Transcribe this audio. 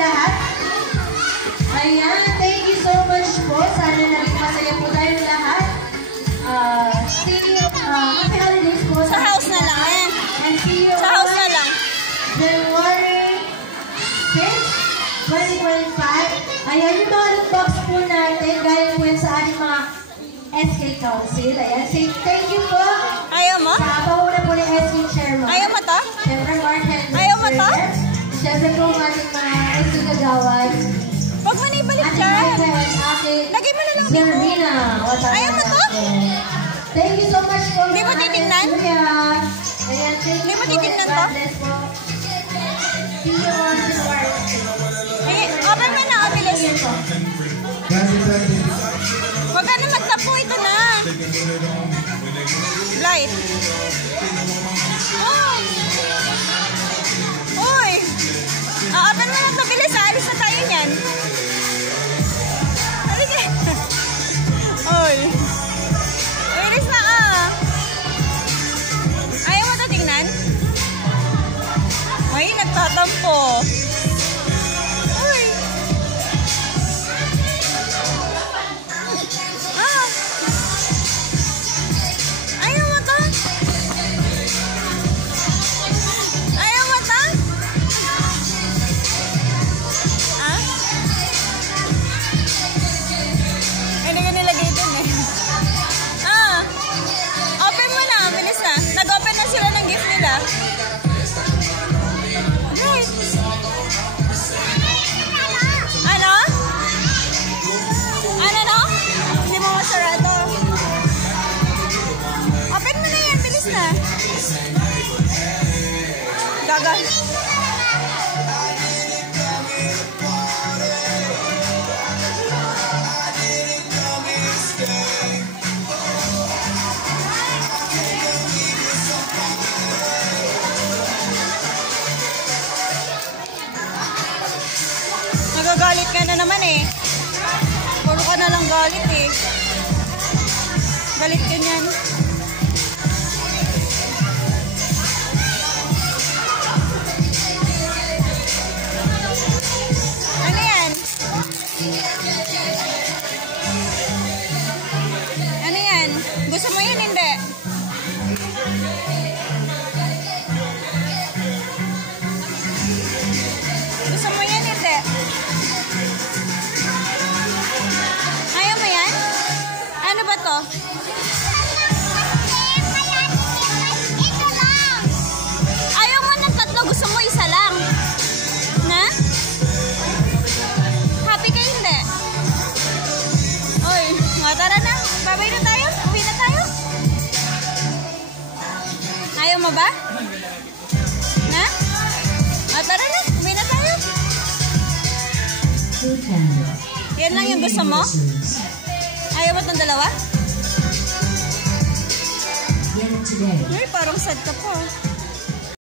lahat? Ayan, thank you so much po. Sana naging masaya po tayong lahat. Happy holidays po. Sa house na lang yan. And see you sa house na lang. January 6, 2025. Ayan yung mga loot box po natin. Galing po yan sa ating mga SK Council. Ayan, say thank you po. Ayaw mo? Sa pahuna po ni SK Chairman. Ayaw mo to? Siyempre, Mark Henry. Ayaw mo to? Siyempre po ang ating mga SK Kagawad. Huwag mo na ibalik dyan. Lagay mo na lang dito. Ayaw mo to? Thank you so much po. Hindi mo titignan? Hindi mo titignan to? See you on January. Open mo na, bilis. Huwag ka na magtapo, ito na. Light. Oh. Uy. Open mo na ito, bilis. Alis na tayo niyan. Halika. Uy. Bilis na ka. Ayaw mo ito tingnan? Ay, nagtatampo. Uy. Ayaw mo to? Ayaw mo to? Ha? Hindi ko nilagay dun eh. Open mo na. Bilis na. Nag-open na sila ng gift nila. Right. Ano? Ano no? Hindi mo masarado. Open mo na yan. Bilis na. Gaga. Nagagalit ka na naman eh. Puro ka na lang galit eh. Galit ka niyan. Ano yan? Ano yan? Gusto mo yun, hindi? Gusto mo yan, hindi? Ayaw mo yan? Ano ba to? Ayaw mo ng tatlo, gusto mo isa lang. Na? Happy ka, hindi? Oy, tara na. Babay na tayo. Uwi na tayo. Ayaw mo ba? Na? Tara na. Uwi na tayo. Yan lang yung gusto mo? Ayaw mo itong dalawa? Ay, parang sad ka po.